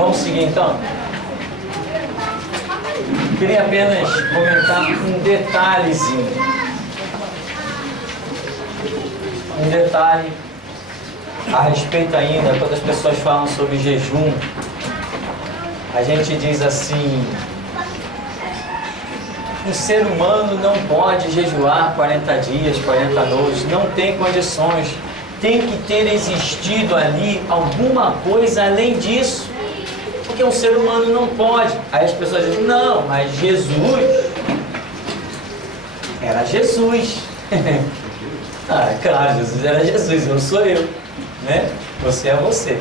Vamos seguir então? Queria apenas comentar um detalhezinho. Um detalhe a respeito ainda, quando as pessoas falam sobre jejum, a gente diz assim: um ser humano não pode jejuar 40 dias, 40 noites, não tem condições. Tem que ter existido ali alguma coisa além disso, porque um ser humano não pode. Aí as pessoas dizem: não, mas Jesus era Jesus. Ah, claro, Jesus era Jesus, eu sou eu, né? Você é você.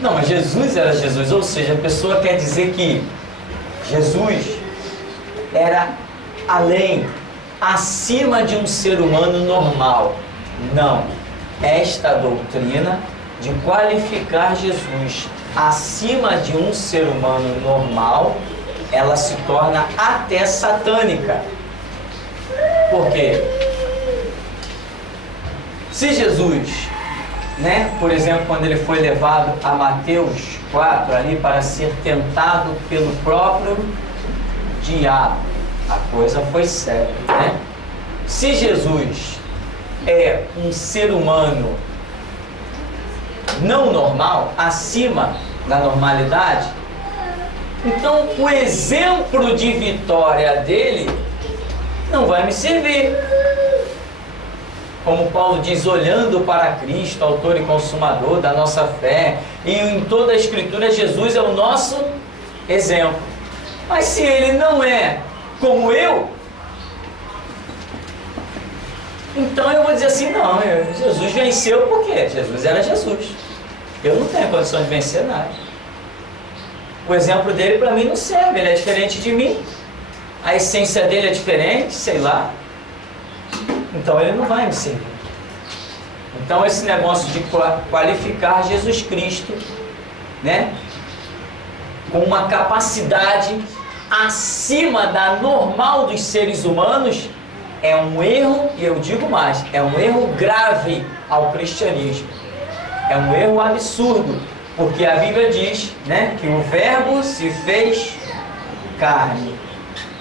Não, mas Jesus era Jesus, ou seja, a pessoa quer dizer que Jesus era além, acima de um ser humano normal. Não. Esta doutrina de qualificar Jesus acima de um ser humano normal, ela se torna até satânica. Por quê? Se Jesus, né, por exemplo, quando ele foi levado a Mateus 4 ali para ser tentado pelo próprio diabo, a coisa foi séria, né? Se Jesus é um ser humano não normal, acima da normalidade, então o exemplo de vitória dele não vai me servir. Como Paulo diz, olhando para Cristo, autor e consumador da nossa fé, e em toda a Escritura Jesus é o nosso exemplo. Mas se ele não é como eu, então eu vou dizer assim: não, Jesus venceu por quê? Jesus era Jesus. Eu não tenho condição de vencer nada. O exemplo dele para mim não serve, ele é diferente de mim. A essência dele é diferente, sei lá. Então ele não vai me servir. Então esse negócio de qualificar Jesus Cristo, né, com uma capacidade acima da normal dos seres humanos, é um erro, e eu digo mais, é um erro grave ao cristianismo. É um erro absurdo, porque a Bíblia diz, né, que o Verbo se fez carne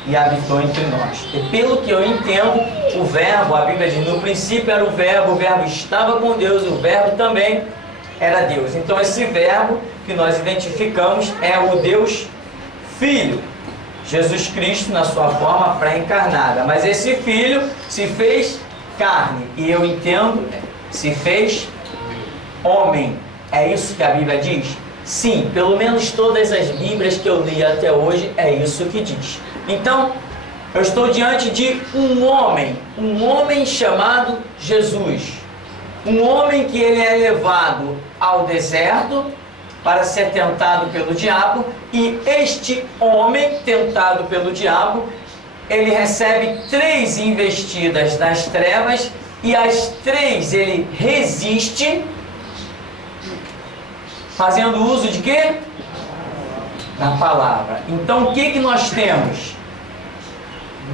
e habitou entre nós. E pelo que eu entendo, o Verbo, a Bíblia diz, no princípio era o Verbo estava com Deus, o Verbo também era Deus. Então esse Verbo que nós identificamos é o Deus Filho, Jesus Cristo na sua forma pré-encarnada. Mas esse Filho se fez carne, e eu entendo, se fez homem. É isso que a Bíblia diz? Sim, pelo menos todas as Bíblias que eu li até hoje é isso que diz. Então, eu estou diante de um homem chamado Jesus. Um homem que ele é levado ao deserto para ser tentado pelo diabo, e este homem tentado pelo diabo, ele recebe 3 investidas das trevas, e as 3 ele resiste, fazendo uso de quê? Da palavra. Então o que nós temos?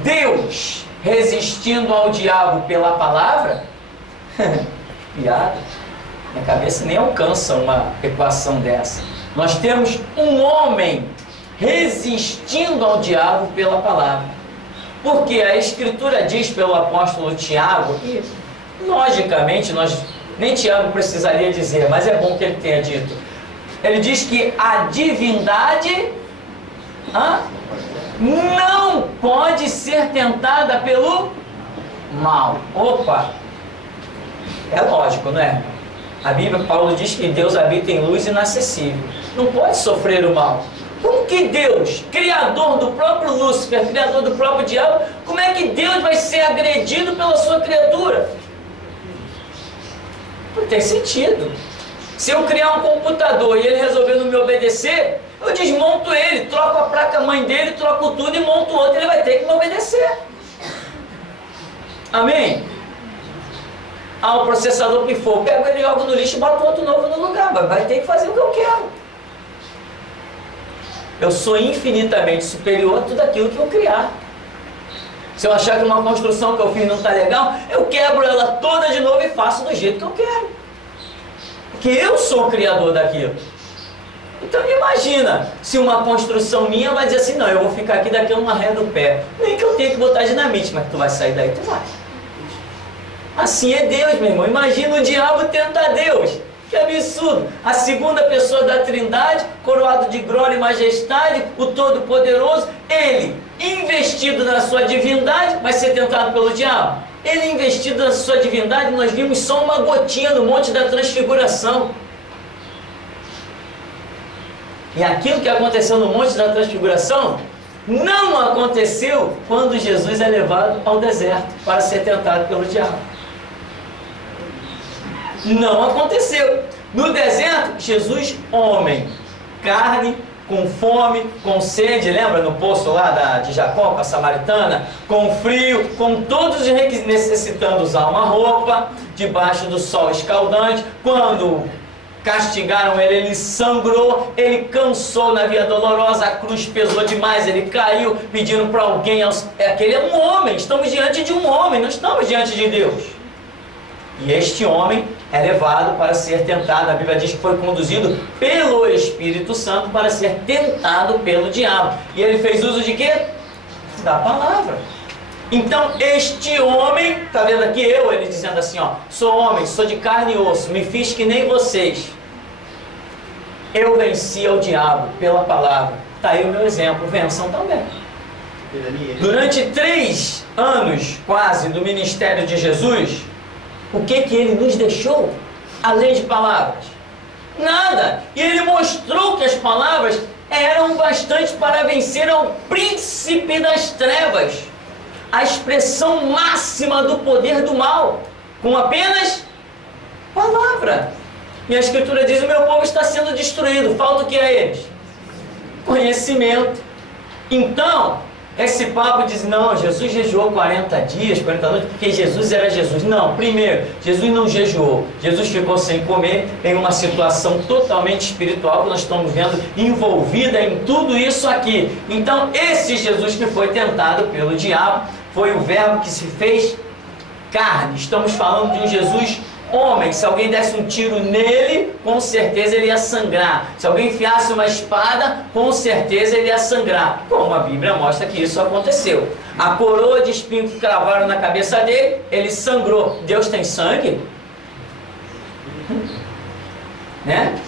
Deus resistindo ao diabo pela palavra? Piada. Minha cabeça nem alcança uma equação dessa. Nós temos um homem resistindo ao diabo pela palavra. Porque a Escritura diz pelo apóstolo Tiago, e logicamente nem Tiago precisaria dizer, mas é bom que ele tenha dito. Ele diz que a divindade não pode ser tentada pelo mal. Opa! É lógico, não é? A Bíblia, Paulo diz que Deus habita em luz inacessível. Não pode sofrer o mal. Como que Deus, criador do próprio Lúcifer, criador do próprio diabo, como é que Deus vai ser agredido pela sua criatura? Não tem sentido. Se eu criar um computador e ele resolver não me obedecer, eu desmonto ele, troco a placa-mãe dele, troco tudo e monto outro, ele vai ter que me obedecer. Amém? O processador pifou, pego ele, jogo no lixo e boto outro novo no lugar, mas vai ter que fazer o que eu quero. Eu sou infinitamente superior a tudo aquilo que eu criar. Se eu achar que uma construção que eu fiz não está legal, eu quebro ela toda de novo e faço do jeito que eu quero. Porque eu sou o criador daquilo. Então imagina, se uma construção minha vai dizer assim, não, eu vou ficar aqui daqui a uma ré do pé. Nem que eu tenha que botar dinamite, mas tu vai sair daí, tu vai. Assim é Deus, meu irmão. Imagina o diabo tentar Deus. Que absurdo! A segunda pessoa da Trindade, coroado de glória e majestade, o Todo-Poderoso, ele, investido na sua divindade, vai ser tentado pelo diabo. Ele, investido na sua divindade, nós vimos só uma gotinha no Monte da Transfiguração. E aquilo que aconteceu no Monte da Transfiguração não aconteceu quando Jesus é levado ao deserto para ser tentado pelo diabo. Não aconteceu. No deserto, Jesus, homem, carne, com fome, com sede, lembra no poço lá de Jacó, com a samaritana? Com frio, com todos os requisitos, necessitando usar uma roupa, debaixo do sol escaldante. Quando castigaram ele, ele sangrou, ele cansou na via dolorosa, a cruz pesou demais, ele caiu, pedindo para alguém, aquele é um homem, estamos diante de um homem, não estamos diante de Deus. E este homem é levado para ser tentado, a Bíblia diz que foi conduzido pelo Espírito Santo para ser tentado pelo diabo. E ele fez uso de quê? Da palavra. Então este homem, está vendo aqui ele dizendo assim, ó, sou homem, sou de carne e osso, me fiz que nem vocês. Eu venci ao diabo pela palavra. Está aí o meu exemplo, vençam também. Durante 3 anos quase do ministério de Jesus, o que ele nos deixou? Além de palavras? Nada! E ele mostrou que as palavras eram bastante para vencer ao príncipe das trevas, a expressão máxima do poder do mal, com apenas palavra. E a Escritura diz, o meu povo está sendo destruído, falta o que a eles? Conhecimento. Então, esse papo diz, não, Jesus jejuou 40 dias, 40 noites, porque Jesus era Jesus. Não, primeiro, Jesus não jejuou. Jesus ficou sem comer em uma situação totalmente espiritual que nós estamos vendo envolvida em tudo isso aqui. Então, esse Jesus que foi tentado pelo diabo, foi o verbo que se fez carne. Estamos falando de um Jesus homem. Se alguém desse um tiro nele, com certeza ele ia sangrar. Se alguém enfiasse uma espada, com certeza ele ia sangrar. Como a Bíblia mostra que isso aconteceu. A coroa de espinho que cravaram na cabeça dele, ele sangrou. Deus tem sangue? Né?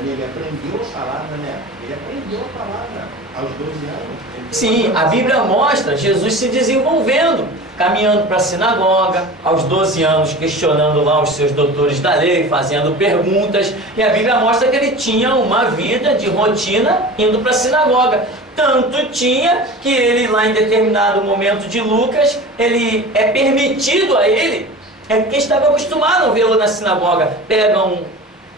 Ele aprendeu a palavra, né? Ele aprendeu a palavra aos 12 anos. Sim, a Bíblia mostra Jesus se desenvolvendo, caminhando para a sinagoga, aos 12 anos, questionando lá os seus doutores da lei, fazendo perguntas, e a Bíblia mostra que ele tinha uma vida de rotina indo para a sinagoga. Tanto tinha que ele, lá em determinado momento de Lucas, ele é permitido a ele, é porque estava acostumado a vê-lo na sinagoga,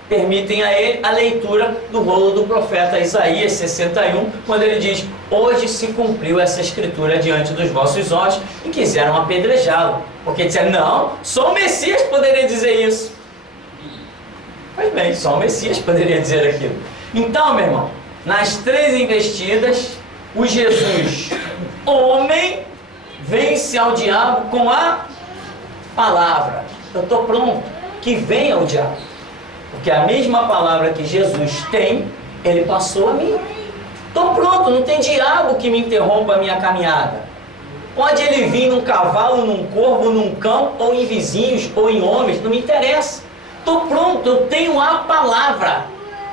permitem a ele a leitura do rolo do profeta Isaías 61, quando ele diz, hoje se cumpriu essa escritura diante dos vossos olhos, e quiseram apedrejá-lo, porque disseram, não, só o Messias poderia dizer isso. Pois bem, só o Messias poderia dizer aquilo. Então, meu irmão, nas 3 investidas, o Jesus, homem, vence ao diabo com a palavra. Eu estou pronto, que venha o diabo. Porque a mesma palavra que Jesus tem, ele passou a mim. Estou pronto, não tem diabo que me interrompa a minha caminhada. Pode ele vir num cavalo, num corvo, num cão, ou em vizinhos, ou em homens, não me interessa. Estou pronto, eu tenho a palavra.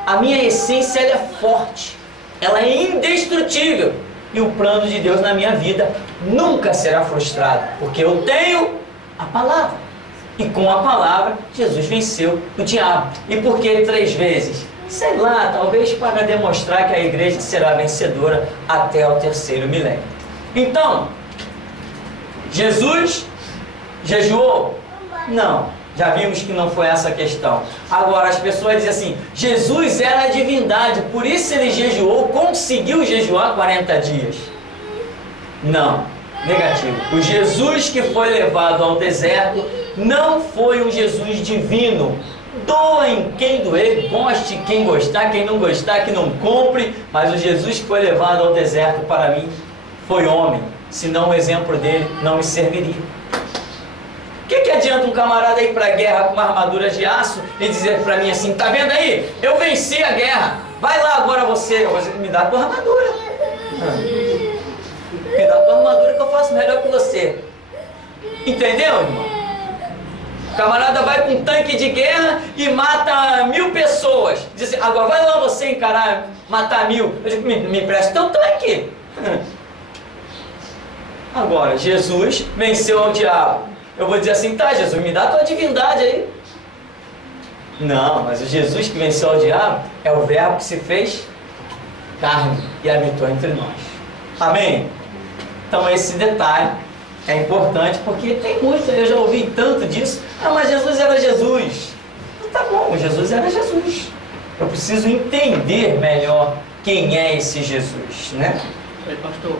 A minha essência ela é forte, ela é indestrutível. E o plano de Deus na minha vida nunca será frustrado, porque eu tenho a palavra. E com a palavra, Jesus venceu o diabo. E por que 3 vezes? Sei lá, talvez para demonstrar que a igreja será vencedora até o 3º milênio. Então, Jesus jejuou? Não, já vimos que não foi essa a questão. Agora, as pessoas dizem assim, Jesus era a divindade, por isso ele jejuou, conseguiu jejuar 40 dias. Não. Negativo. O Jesus que foi levado ao deserto não foi um Jesus divino. Doem quem doer, goste quem gostar, quem não gostar, que não compre. Mas o Jesus que foi levado ao deserto para mim foi homem. Senão o exemplo dele não me serviria. O que adianta um camarada ir para a guerra com uma armadura de aço e dizer para mim assim, tá vendo aí? Eu venci a guerra. vai lá agora você me dá a tua armadura. Me dá a tua armadura que eu faço melhor que você. Entendeu, irmão? O camarada vai com um tanque de guerra e mata 1000 pessoas. Diz assim, agora vai lá você encarar, matar 1000. Eu digo, me empresta teu tanque. Agora, Jesus venceu ao diabo. Eu vou dizer assim, tá, Jesus, me dá a tua divindade aí. Não, mas o Jesus que venceu ao diabo é o verbo que se fez carne e habitou entre nós. Amém? Então esse detalhe é importante porque tem muito, eu já ouvi tanto disso. Ah, mas Jesus era Jesus. Tá bom, Jesus era Jesus. Eu preciso entender melhor quem é esse Jesus, né? Pastor,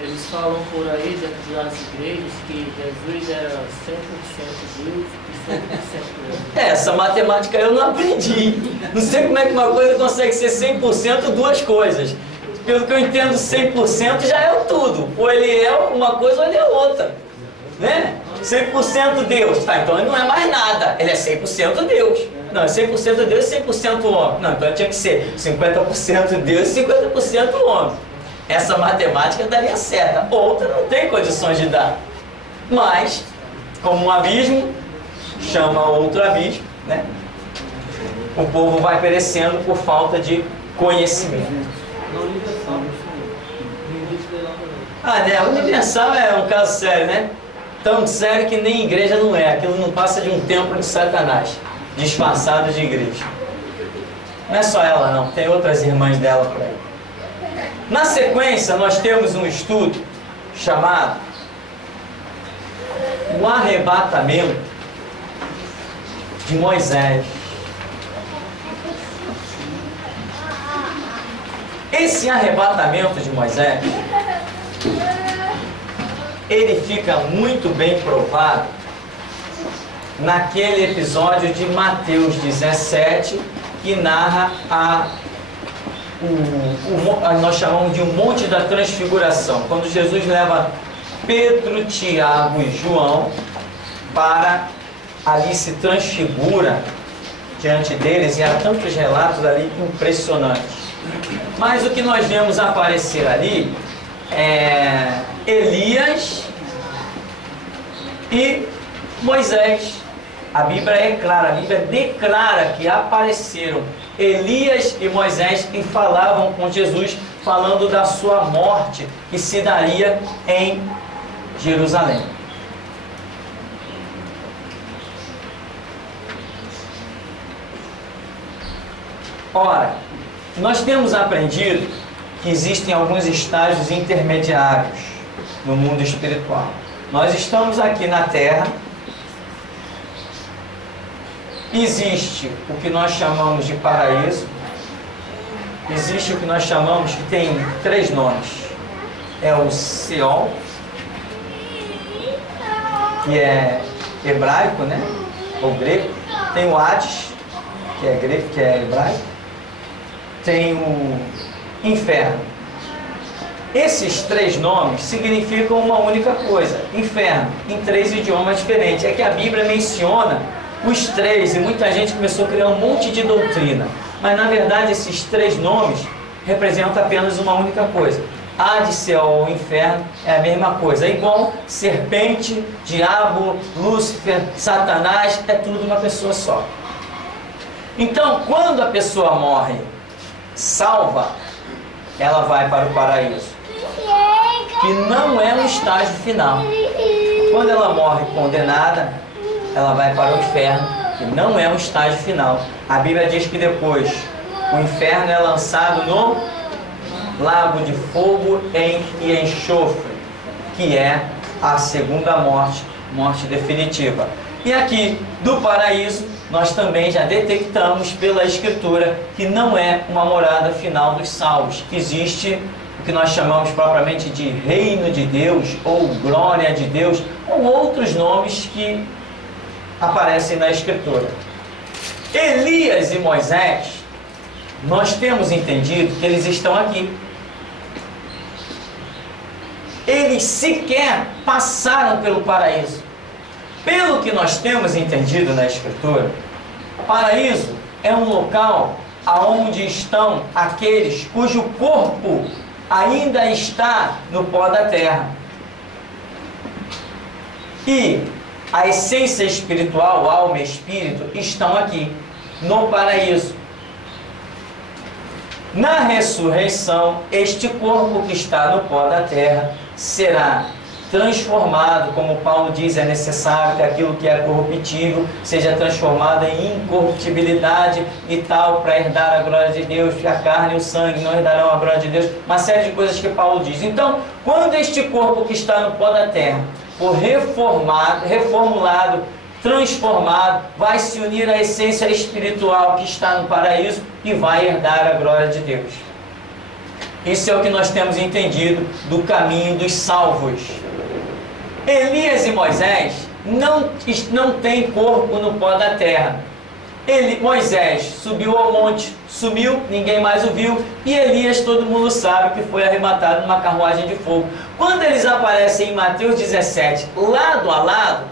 eles falam por aí dentro das igrejas que Jesus era 100% Deus e 100% homem. Essa matemática eu não aprendi. Não sei como é que uma coisa consegue ser 100% duas coisas. Pelo que eu entendo, 100% já é o tudo. Ou ele é uma coisa ou ele é outra. Né? 100% Deus. Tá, então ele não é mais nada. Ele é 100% Deus. Não, é 100% Deus e 100% homem. Não, então tinha que ser 50% Deus e 50% homem. Essa matemática daria certa. Outra não tem condições de dar. Mas, como um abismo chama outro abismo, né? O povo vai perecendo por falta de conhecimento. Ah, né? A Universal é um caso sério, né? Tão sério que nem igreja não é. Aquilo não passa de um templo de Satanás, disfarçado de igreja. Não é só ela não, tem outras irmãs dela por aí. Na sequência, nós temos um estudo chamado O Arrebatamento de Moisés. Esse arrebatamento de Moisés, ele fica muito bem provado naquele episódio de Mateus 17, que narra nós chamamos de um Monte da Transfiguração, quando Jesus leva Pedro, Tiago e João para ali se transfigura diante deles, e há tantos relatos ali impressionantes. Mas o que nós vemos aparecer ali é Elias e Moisés. A Bíblia é clara, a Bíblia declara que apareceram Elias e Moisés e falavam com Jesus, falando da sua morte que se daria em Jerusalém. Ora, nós temos aprendido que existem alguns estágios intermediários no mundo espiritual. Nós estamos aqui na Terra. Existe o que nós chamamos de paraíso. Existe o que nós chamamos, que tem 3 nomes. É o Seol, que é hebraico, né? Ou grego. Tem o Hades, que é grego, que é hebraico. Tem o inferno. Esses 3 nomes significam uma única coisa: inferno, em 3 idiomas diferentes. É que a Bíblia menciona os 3 e muita gente começou a criar um monte de doutrina. Mas na verdade esses 3 nomes representam apenas uma única coisa. Hades, Seol, inferno é a mesma coisa. É igual serpente, diabo, Lúcifer, Satanás, é tudo uma pessoa só. Então, quando a pessoa morre salva, ela vai para o paraíso, que não é um estágio final. Quando ela morre condenada, ela vai para o inferno, que não é um estágio final. A Bíblia diz que depois o inferno é lançado no lago de fogo e enxofre, que é a segunda morte, morte definitiva. E aqui do paraíso nós também já detectamos pela Escritura que não é uma morada final dos salvos. Existe o que nós chamamos propriamente de reino de Deus, ou glória de Deus, ou outros nomes que aparecem na Escritura. Elias e Moisés, nós temos entendido que eles estão aqui. Eles sequer passaram pelo paraíso. Pelo que nós temos entendido na Escritura, paraíso é um local aonde estão aqueles cujo corpo ainda está no pó da terra. E a essência espiritual, alma e espírito, estão aqui, no paraíso. Na ressurreição, este corpo que está no pó da terra será transformado, como Paulo diz, é necessário que aquilo que é corruptível seja transformado em incorruptibilidade e tal, para herdar a glória de Deus, que a carne e o sangue não herdarão a glória de Deus, uma série de coisas que Paulo diz. Então, quando este corpo que está no pó da terra for reformulado, transformado, vai se unir à essência espiritual que está no paraíso e vai herdar a glória de Deus. Isso é o que nós temos entendido do caminho dos salvos. Elias e Moisés não têm corpo no pó da terra. Moisés subiu ao monte, sumiu, ninguém mais o viu, e Elias, todo mundo sabe que foi arrebatado numa carruagem de fogo. Quando eles aparecem em Mateus 17, lado a lado,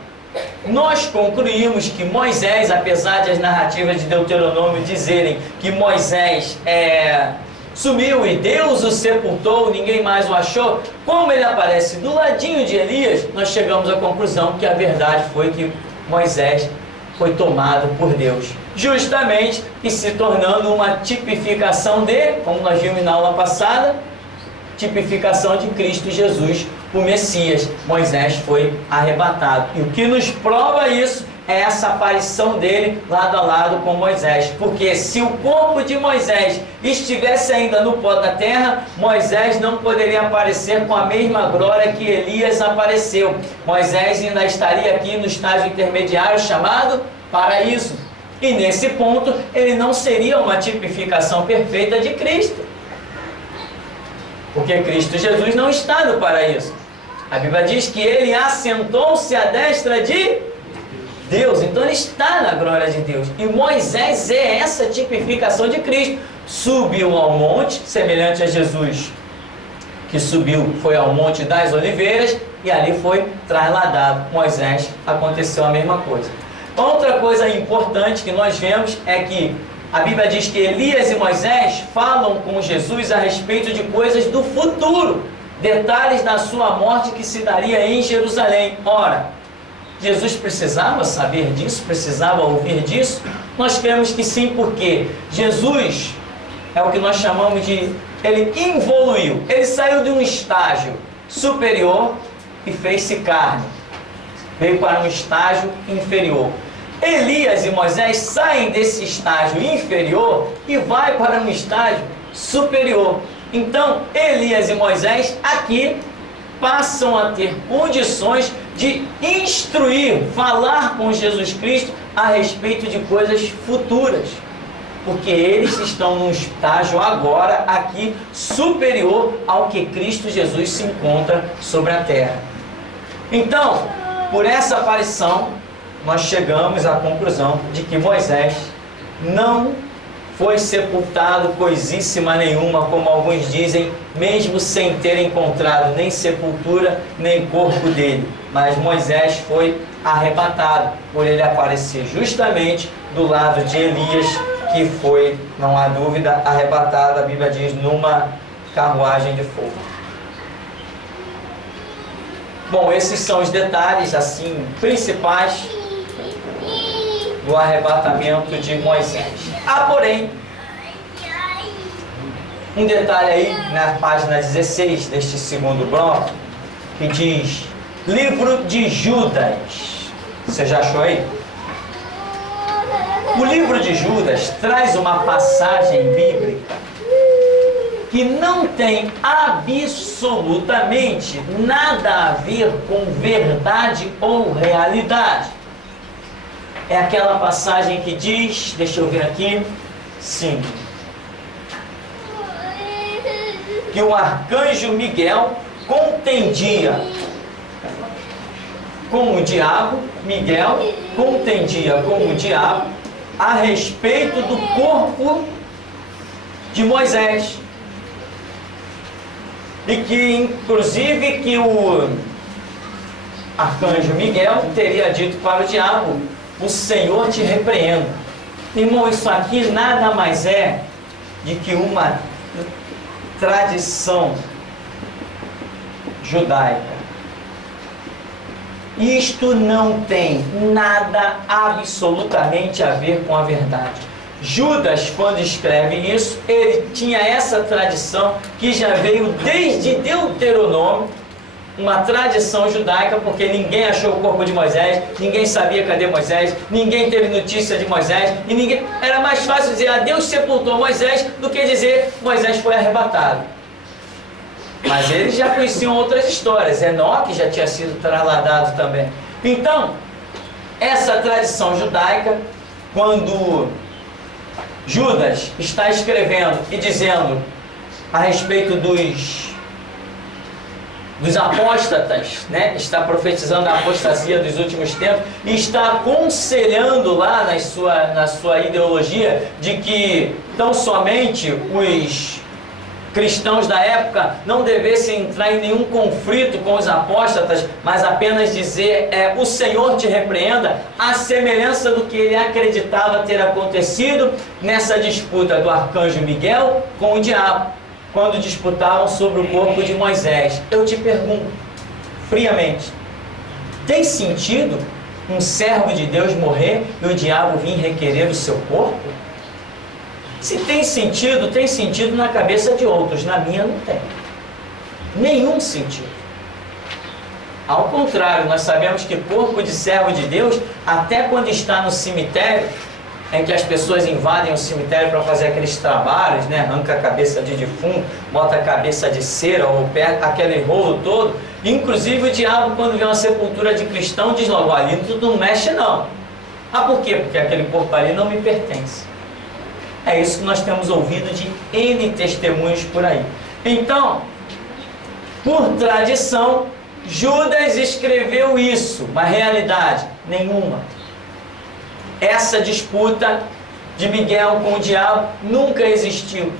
nós concluímos que Moisés, apesar de as narrativas de Deuteronômio dizerem que Moisés sumiu e Deus o sepultou, ninguém mais o achou, como ele aparece do ladinho de Elias, nós chegamos à conclusão que a verdade foi que Moisés foi tomado por Deus, justamente, e se tornando uma tipificação como nós vimos na aula passada, tipificação de Cristo Jesus, o Messias. Moisés foi arrebatado, e o que nos prova isso é essa aparição dele lado a lado com Moisés, porque se o corpo de Moisés estivesse ainda no pó da terra, Moisés não poderia aparecer com a mesma glória que Elias apareceu. Moisés ainda estaria aqui no estágio intermediário chamado paraíso, e nesse ponto ele não seria uma tipificação perfeita de Cristo, porque Cristo Jesus não está no paraíso. A Bíblia diz que ele assentou-se à destra de Deus, então ele está na glória de Deus. E Moisés é essa tipificação de Cristo. Subiu ao monte, semelhante a Jesus, que subiu, foi ao Monte das Oliveiras, e ali foi trasladado. Moisés aconteceu a mesma coisa. Outra coisa importante que nós vemos é que a Bíblia diz que Elias e Moisés falam com Jesus a respeito de coisas do futuro, detalhes da sua morte que se daria em Jerusalém. Ora, Jesus precisava saber disso? Precisava ouvir disso? Nós cremos que sim, porque Jesus é o que nós chamamos de... Ele evoluiu, ele saiu de um estágio superior e fez-se carne. Veio para um estágio inferior. Elias e Moisés saem desse estágio inferior e vai para um estágio superior. Então, Elias e Moisés aqui passam a ter condições de instruir, falar com Jesus Cristo a respeito de coisas futuras, porque eles estão num estágio agora aqui superior ao que Cristo Jesus se encontra sobre a terra. Então, por essa aparição, nós chegamos à conclusão de que Moisés não foi sepultado coisíssima nenhuma, como alguns dizem, mesmo sem ter encontrado nem sepultura, nem corpo dele. Mas Moisés foi arrebatado, por ele aparecer justamente do lado de Elias, que foi, não há dúvida, arrebatado, a Bíblia diz, numa carruagem de fogo. Bom, esses são os detalhes, assim, principais do arrebatamento de Moisés. Há, porém, um detalhe aí na página 16 deste segundo bloco, que diz Livro de Judas. Você já achou aí? O livro de Judas traz uma passagem bíblica que não tem absolutamente nada a ver com verdade ou realidade. É aquela passagem que diz, deixa eu ver aqui, sim, que o arcanjo Miguel contendia com o diabo, Miguel contendia com o diabo a respeito do corpo de Moisés. E que, inclusive, que o arcanjo Miguel teria dito para o diabo: o Senhor te repreenda. Irmão, isso aqui nada mais é de que uma tradição judaica, isto não tem nada absolutamente a ver com a verdade. Judas, quando escreve isso, ele tinha essa tradição que já veio desde Deuteronômio, uma tradição judaica, porque ninguém achou o corpo de Moisés, ninguém sabia cadê Moisés, ninguém teve notícia de Moisés, e ninguém... Era mais fácil dizer, Deus sepultou Moisés, do que dizer, Moisés foi arrebatado. Mas eles já conheciam outras histórias, Enoque já tinha sido trasladado também. Então, essa tradição judaica, quando Judas está escrevendo e dizendo a respeito dos apóstatas, né? Está profetizando a apostasia dos últimos tempos e está aconselhando lá na sua ideologia de que tão somente os cristãos da época não devessem entrar em nenhum conflito com os apóstatas, mas apenas dizer, o Senhor te repreenda, a semelhança do que ele acreditava ter acontecido nessa disputa do arcanjo Miguel com o diabo, quando disputavam sobre o corpo de Moisés. Eu te pergunto, friamente, tem sentido um servo de Deus morrer e o diabo vir requerer o seu corpo? Se tem sentido na cabeça de outros, na minha não tem. Nenhum sentido. Ao contrário, nós sabemos que corpo de servo de Deus, até quando está no cemitério, em que as pessoas invadem o cemitério para fazer aqueles trabalhos, né? Arranca a cabeça de defunto, bota a cabeça de cera ou aquele rolo todo. Inclusive o diabo, quando vê uma sepultura de cristão, diz logo, ali tu não mexe não. Por quê? Porque aquele corpo ali não me pertence. É isso que nós temos ouvido de N testemunhos por aí. Então, por tradição, Judas escreveu isso, mas realidade nenhuma. Essa disputa de Miguel com o diabo nunca existiu.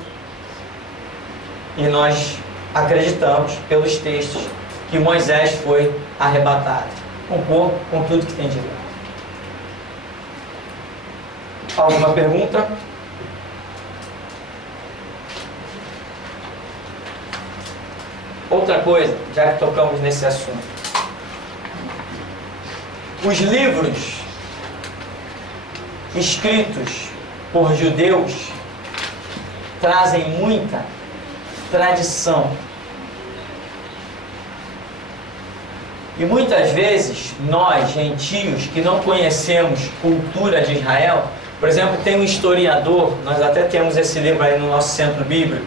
E nós acreditamos, pelos textos, que Moisés foi arrebatado, com o corpo, com tudo que tem de lá. Alguma pergunta? Outra coisa, já que tocamos nesse assunto. Os livros escritos por judeus trazem muita tradição. E muitas vezes, nós, gentios, que não conhecemos cultura de Israel, por exemplo, tem um historiador, nós até temos esse livro aí no nosso centro bíblico,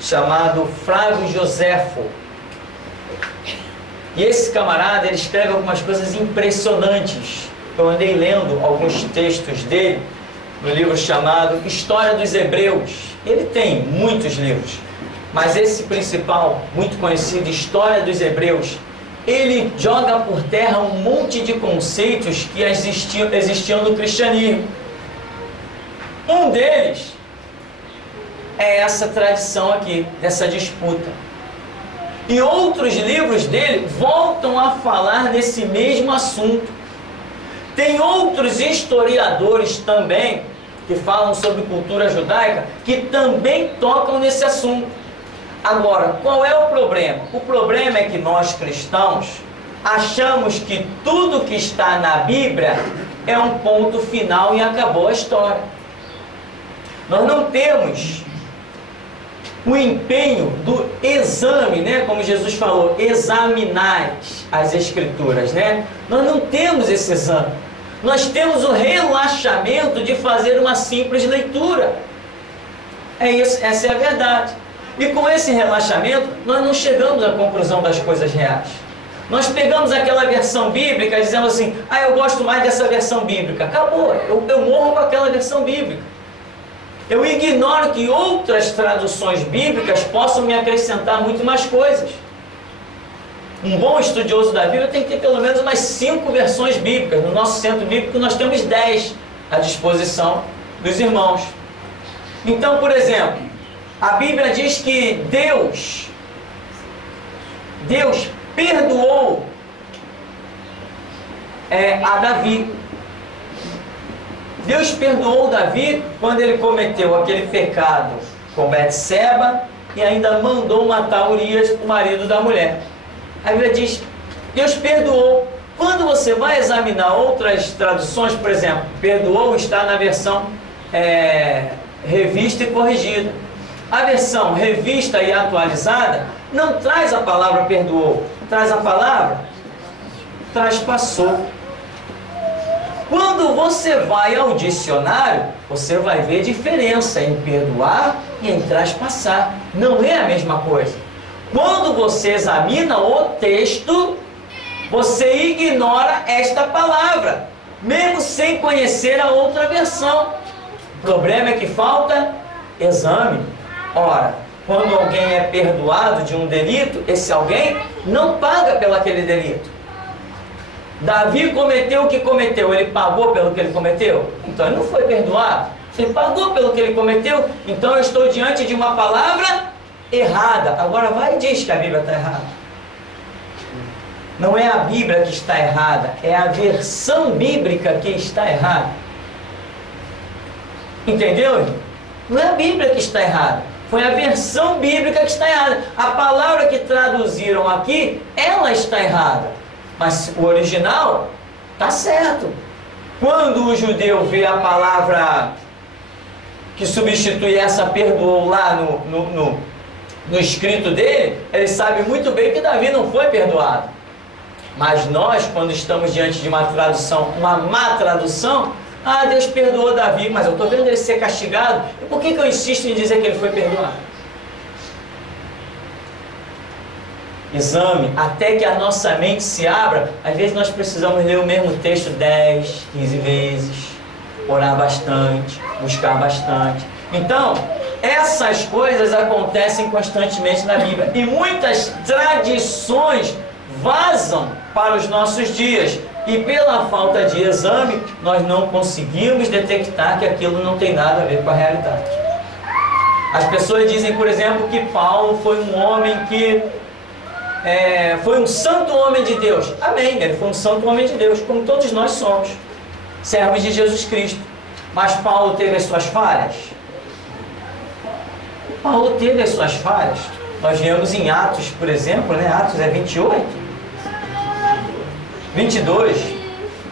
chamado Flávio Joséfo. E esse camarada, ele escreve algumas coisas impressionantes. Eu andei lendo alguns textos dele no livro chamado História dos Hebreus. Ele tem muitos livros, mas esse principal, muito conhecido, História dos Hebreus, ele joga por terra um monte de conceitos que existiam no cristianismo. Um deles é essa tradição aqui, dessa disputa. E outros livros dele voltam a falar nesse mesmo assunto. Tem outros historiadores também que falam sobre cultura judaica que também tocam nesse assunto. Agora, qual é o problema? O problema é que nós cristãos achamos que tudo que está na Bíblia é um ponto final e acabou a história. Nós não temos o empenho do exame, né? Como Jesus falou, examinai as Escrituras, né? Nós não temos esse exame. Nós temos o relaxamento de fazer uma simples leitura. É isso, essa é a verdade. E com esse relaxamento, nós não chegamos à conclusão das coisas reais. Nós pegamos aquela versão bíblica e dizemos assim, eu gosto mais dessa versão bíblica. Acabou, eu morro com aquela versão bíblica. Eu ignoro que outras traduções bíblicas possam me acrescentar muito mais coisas. Um bom estudioso da Bíblia tem que ter pelo menos umas 5 versões bíblicas. No nosso centro bíblico nós temos 10 à disposição dos irmãos. Então, por exemplo, a Bíblia diz que Deus perdoou a Davi. Deus perdoou Davi quando ele cometeu aquele pecado com Betseba e ainda mandou matar Urias, o marido da mulher. A Bíblia diz, Deus perdoou. Quando você vai examinar outras traduções, por exemplo, perdoou está na versão revista e corrigida. A versão revista e atualizada não traz a palavra perdoou, traz a palavra traspassou. Quando você vai ao dicionário, você vai ver diferença em perdoar e em traspassar. Não é a mesma coisa. Quando você examina o texto, você ignora esta palavra, mesmo sem conhecer a outra versão. O problema é que falta exame. Ora, quando alguém é perdoado de um delito, esse alguém não paga pelo aquele delito. Davi cometeu o que cometeu, ele pagou pelo que ele cometeu? Então ele não foi perdoado. Ele pagou pelo que ele cometeu, então eu estou diante de uma palavra errada. Agora vai e diz que a Bíblia está errada. Não é a Bíblia que está errada, é a versão bíblica que está errada. Entendeu, irmão? Não é a Bíblia que está errada, foi a versão bíblica que está errada. A palavra que traduziram aqui, ela está errada, mas o original está certo. Quando o judeu vê a palavra que substitui essa perdoou lá no escrito dele, ele sabe muito bem que Davi não foi perdoado. Mas nós, quando estamos diante de uma tradução, uma má tradução, Deus perdoou Davi, mas eu estou vendo ele ser castigado, e por que eu insisto em dizer que ele foi perdoado? Exame, até que a nossa mente se abra. Às vezes nós precisamos ler o mesmo texto 10, 15 vezes, orar bastante, buscar bastante. Então, essas coisas acontecem constantemente na Bíblia, e muitas tradições vazam para os nossos dias, e pela falta de exame nós não conseguimos detectar que aquilo não tem nada a ver com a realidade. As pessoas dizem, por exemplo, que Paulo foi um homem que foi um santo homem de Deus. Amém, ele foi um santo homem de Deus, como todos nós somos, servos de Jesus Cristo. Mas Paulo teve as suas falhas? Paulo teve as suas falhas. Nós vemos em Atos, por exemplo, Atos 28, 22,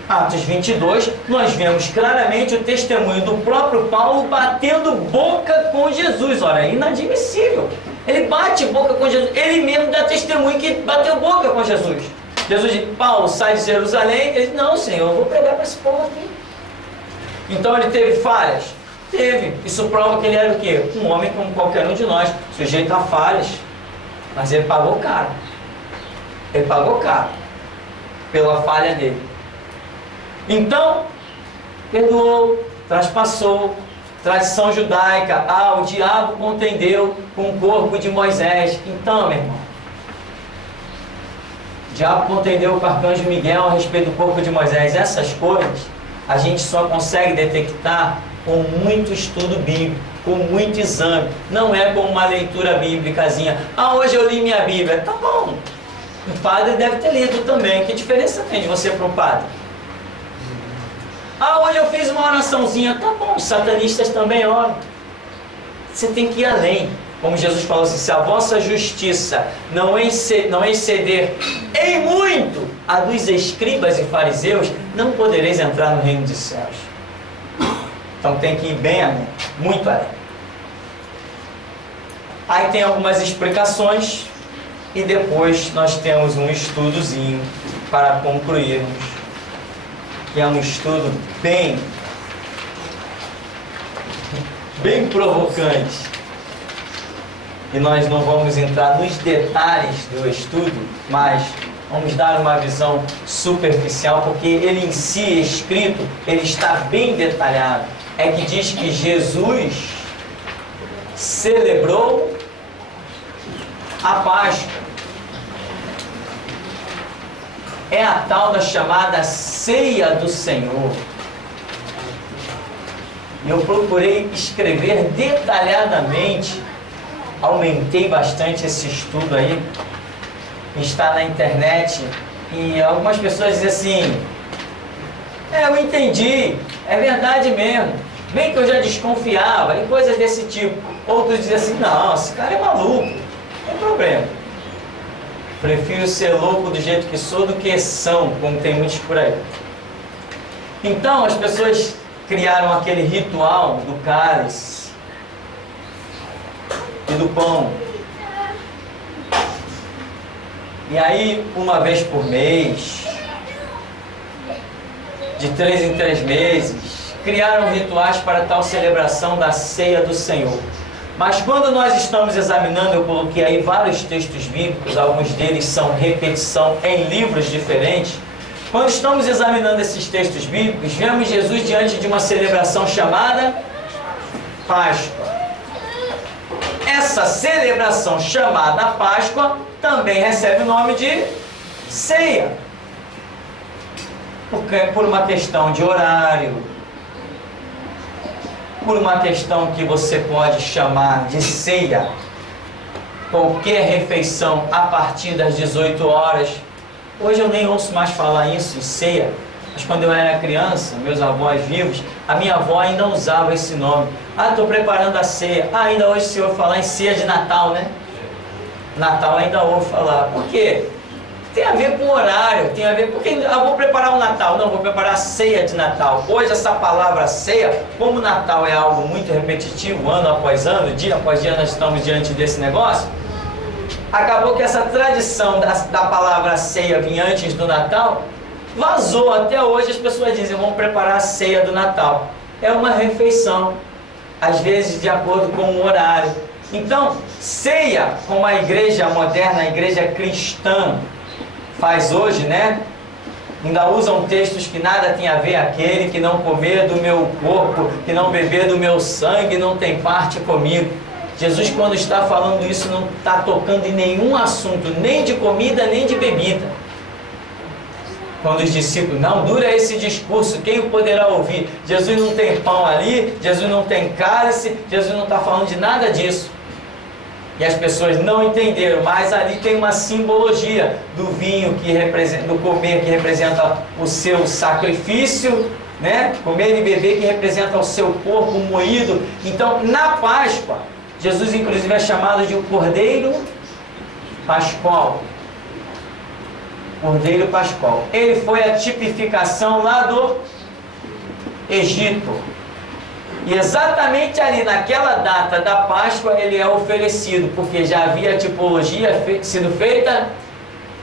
Atos 22, nós vemos claramente o testemunho do próprio Paulo batendo boca com Jesus. Ora, é inadmissível. Ele bate boca com Jesus, ele mesmo dá testemunho que bateu boca com Jesus. Jesus diz, Paulo sai de Jerusalém, ele diz, não, Senhor, eu vou pregar para esse povo aqui. Então ele teve falhas? Teve. Isso prova que ele era o quê? Um homem como qualquer um de nós, sujeito a falhas. Mas ele pagou caro. Ele pagou caro pela falha dele. Então, perdoou, traspassou. Tradição judaica, o diabo contendeu com o corpo de Moisés. Então, meu irmão, o diabo contendeu com o arcanjo Miguel a respeito do corpo de Moisés. Essas coisas a gente só consegue detectar com muito estudo bíblico, com muito exame. Não é com uma leitura bíblicazinha. Hoje eu li minha Bíblia. Tá bom. O padre deve ter lido também. Que diferença tem de você para um padre? Hoje eu fiz uma oraçãozinha. Tá bom, os satanistas também oram. Você tem que ir além. Como Jesus falou assim, se a vossa justiça não exceder em muito a dos escribas e fariseus, não podereis entrar no reino dos céus. Então tem que ir bem além, muito além. Aí tem algumas explicações e depois nós temos um estudozinho para concluirmos, que é um estudo bem provocante. E nós não vamos entrar nos detalhes do estudo, mas vamos dar uma visão superficial, porque ele em si, escrito, ele está bem detalhado. É que diz que Jesus celebrou a Páscoa. É a tal da chamada ceia do Senhor. E eu procurei escrever detalhadamente, aumentei bastante esse estudo aí, está na internet, e algumas pessoas dizem assim, eu entendi, é verdade mesmo, bem que eu já desconfiava, e coisas desse tipo. Outros dizem assim, não, esse cara é maluco, não tem problema. Prefiro ser louco do jeito que sou do que são, como tem muitos por aí. Então as pessoas criaram aquele ritual do cálice e do pão. E aí, uma vez por mês, de 3 em 3 meses, criaram rituais para tal celebração da ceia do Senhor. Mas quando nós estamos examinando, eu coloquei aí vários textos bíblicos, alguns deles são repetição em livros diferentes. Quando estamos examinando esses textos bíblicos, vemos Jesus diante de uma celebração chamada Páscoa. Essa celebração chamada Páscoa também recebe o nome de ceia. Por uma questão de horário, por uma questão que você pode chamar de ceia, qualquer refeição a partir das 18 horas. Hoje eu nem ouço mais falar isso, em ceia, mas quando eu era criança, meus avós vivos, a minha avó ainda usava esse nome. Ah, estou preparando a ceia. Ah, ainda hoje se ouve falar em ceia de Natal, né? Natal ainda ouve falar. Por quê? Tem a ver com o horário, tem a ver... Porque eu vou preparar o Natal, não, vou preparar a ceia de Natal. Hoje essa palavra ceia, como Natal é algo muito repetitivo, ano após ano, dia após dia nós estamos diante desse negócio, acabou que essa tradição da palavra ceia vir antes do Natal, vazou. Até hoje as pessoas dizem, vamos preparar a ceia do Natal. É uma refeição, às vezes de acordo com o horário. Então, ceia, como a igreja moderna, a igreja cristã, faz hoje, né? Ainda usam textos que nada tem a ver, aquele que não comer do meu corpo, que não beber do meu sangue, não tem parte comigo. Jesus, quando está falando isso, não está tocando em nenhum assunto, nem de comida, nem de bebida. Quando os discípulos, não, dura esse discurso, quem o poderá ouvir? Jesus não tem pão ali, Jesus não tem cálice, Jesus não está falando de nada disso. E as pessoas não entenderam, mas ali tem uma simbologia do vinho, que representa, do comer, que representa o seu sacrifício, né? Comer e beber, que representa o seu corpo moído. Então, na Páscoa, Jesus inclusive é chamado de o Cordeiro Pascual. Cordeiro Pascual. Ele foi a tipificação lá do Egito. E exatamente ali, naquela data da Páscoa, ele é oferecido, porque já havia a tipologia sido feita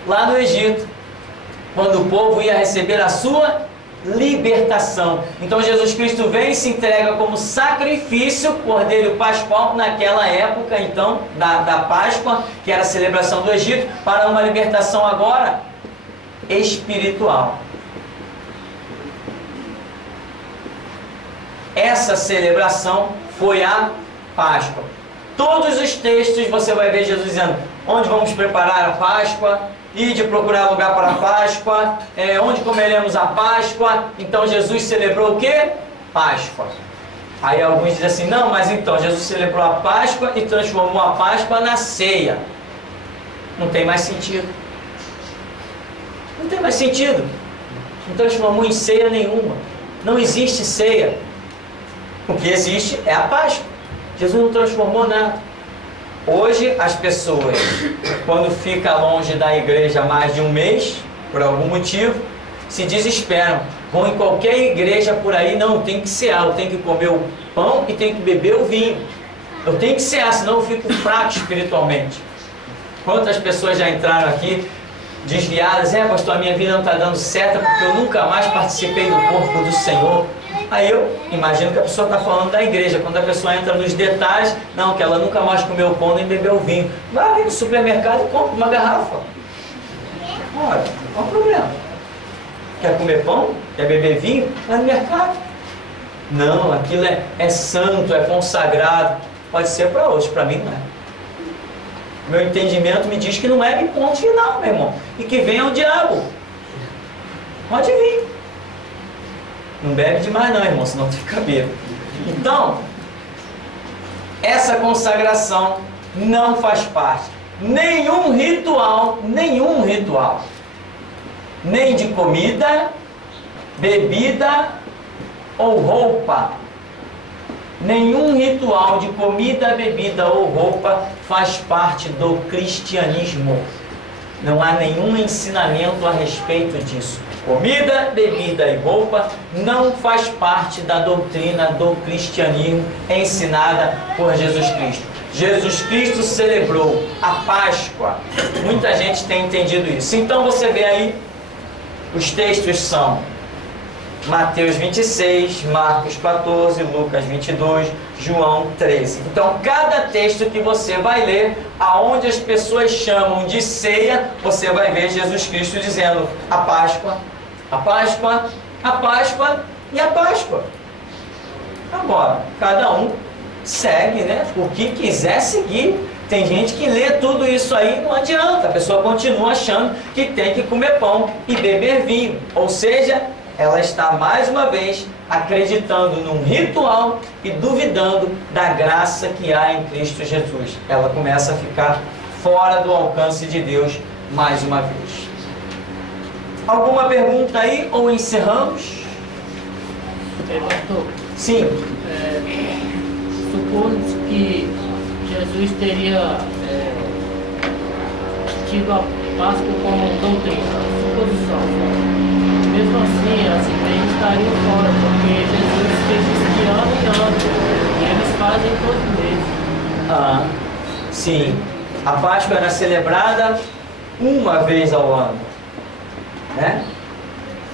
lá no Egito, quando o povo ia receber a sua libertação. Então Jesus Cristo vem e se entrega como sacrifício, Cordeiro Pascual, naquela época, então, da Páscoa, que era a celebração do Egito, para uma libertação agora espiritual. Essa celebração foi a Páscoa. Todos os textos você vai ver Jesus dizendo, onde vamos preparar a Páscoa, e de procurar lugar para a Páscoa, onde comeremos a Páscoa. Então Jesus celebrou o quê? Páscoa. Aí alguns dizem assim, não, mas então Jesus celebrou a Páscoa e transformou a Páscoa na ceia. Não tem mais sentido. Não tem mais sentido. Não transformou em ceia nenhuma. Não existe ceia. O que existe é a Páscoa. Jesus não transformou nada. Hoje as pessoas, quando fica longe da igreja mais de um mês, por algum motivo, se desesperam. Vão em qualquer igreja por aí, não, tem que cear, eu tenho que comer o pão e tenho que beber o vinho. Eu tenho que cear, senão eu fico fraco espiritualmente. Quantas pessoas já entraram aqui desviadas, pastor, a minha vida não está dando certo porque eu nunca mais participei do corpo do Senhor. Aí eu imagino que a pessoa está falando da igreja. Quando a pessoa entra nos detalhes, não, que ela nunca mais comeu pão nem bebeu vinho. Vai ali no supermercado e compra uma garrafa. Ora, qual o problema? Quer comer pão? Quer beber vinho? Vai no mercado. Não, aquilo é santo, é consagrado. Pode ser para outros, para mim não é. Meu entendimento me diz que não é, e ponto final, meu irmão. E que venha o diabo. Pode vir. Não bebe demais não, irmão, senão tu fica bêbado. Então, essa consagração não faz parte. Nenhum ritual, nem de comida, bebida ou roupa, Nenhum ritual de comida, bebida ou roupa faz parte do cristianismo. Não há nenhum ensinamento a respeito disso. Comida, bebida e roupa não faz parte da doutrina do cristianismo ensinada por Jesus Cristo. Jesus Cristo celebrou a Páscoa. Muita gente tem entendido isso. Então você vê aí, os textos são Mateus 26, Marcos 14, Lucas 22, João 13. Então, cada texto que você vai ler, aonde as pessoas chamam de ceia, você vai ver Jesus Cristo dizendo a Páscoa, a Páscoa, a Páscoa e a Páscoa. Agora, cada um segue, né, o que quiser seguir. Tem gente que lê tudo isso aí, não adianta. A pessoa continua achando que tem que comer pão e beber vinho. Ou seja, ela está mais uma vez acreditando num ritual e duvidando da graça que há em Cristo Jesus. Ela começa a ficar fora do alcance de Deus mais uma vez. Alguma pergunta aí ou encerramos? Pastor, Sim. Supomos que Jesus teria tido a Páscoa como doutrina, suposição. Mesmo assim, as igrejas estariam fora, porque Jesus fez isso de ano em ano, e eles fazem todo mês. Ah, sim. A Páscoa era celebrada uma vez ao ano, né?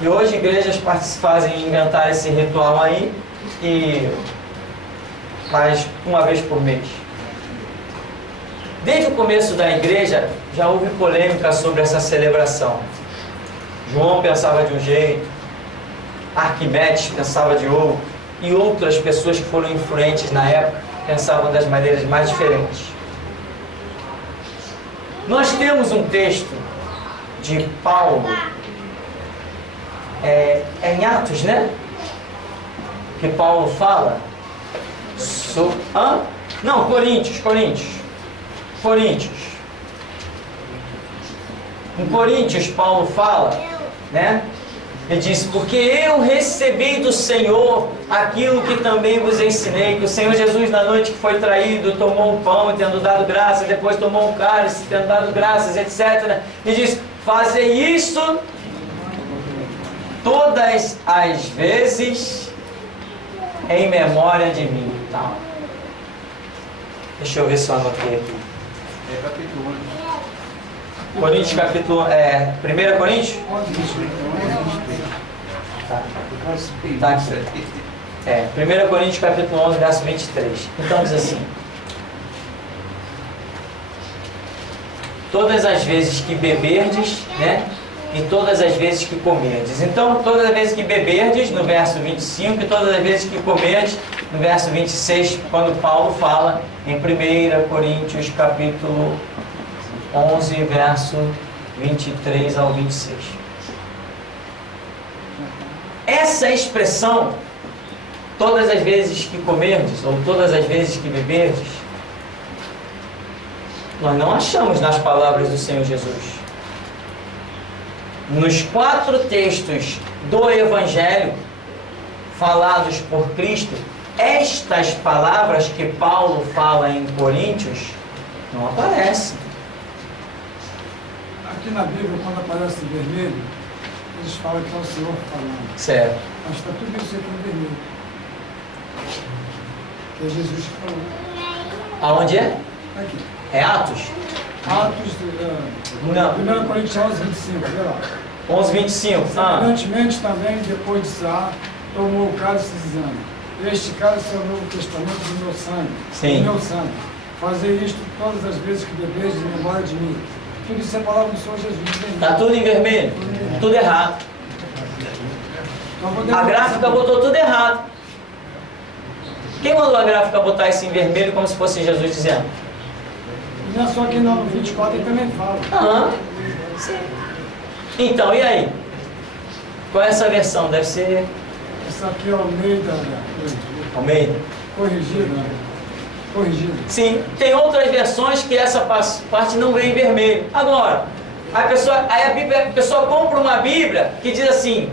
E hoje igrejas fazem inventar esse ritual aí e faz uma vez por mês. Desde o começo da igreja já houve polêmica sobre essa celebração. João pensava de um jeito, Arquimedes pensava de outro, e outras pessoas que foram influentes na época pensavam das maneiras mais diferentes. Nós temos um texto de Paulo, em Atos, né? Que Paulo fala sobre... Não, Coríntios. Em Coríntios, Paulo fala, né? Ele diz, porque eu recebi do Senhor aquilo que também vos ensinei, que o Senhor Jesus, na noite que foi traído, tomou um pão, tendo dado graças, depois tomou um cálice, tendo dado graças, etc. E diz, fazei isso todas as vezes em memória de mim. Tá. Deixa eu ver se eu anotei aqui. É capítulo 11. Coríntios, capítulo... 1 Coríntios? 11, 23. Tá. Tá aqui. 1 Coríntios, capítulo 11, verso 23. Então diz assim: todas as vezes que beberdes, né? E todas as vezes que comerdes. Então, todas as vezes que beberdes, no verso 25, e todas as vezes que comerdes, no verso 26, quando Paulo fala em 1 Coríntios, capítulo 11, verso 23 ao 26. Essa expressão, todas as vezes que comerdes, ou todas as vezes que beberdes, nós não achamos nas palavras do Senhor Jesus. Nos 4 textos do Evangelho falados por Cristo, estas palavras que Paulo fala em Coríntios não aparecem. Aqui na Bíblia, quando aparece em vermelho, eles falam que é o Senhor falando. Certo. Mas está tudo isso aqui em vermelho. Que é Jesus que falou. Aonde é? Aqui. É Atos? Atos, Não. 1 Coríntios 11, 25, vê lá. 11, 25. Semelhantemente também, depois de cear, tomou o cálice dizendo, este cálice é o Novo Testamento do meu sangue. Sim. Do meu sangue. Fazer isto todas as vezes que bebeis em memória de mim. Tudo isso é palavra do Senhor Jesus. Está tudo em vermelho? Tudo errado. Então, A gráfica botou tudo errado. Quem mandou a gráfica botar isso em vermelho como se fosse Jesus dizendo? Não é só aqui no 24, ele também fala. Aham. Sim. Então, e aí? Qual é essa versão? Deve ser Isso aqui é o meio da Almeida. corrigida. Corrigida. Sim, tem outras versões que essa parte não vem em vermelho. Agora, a pessoa compra uma Bíblia que diz assim: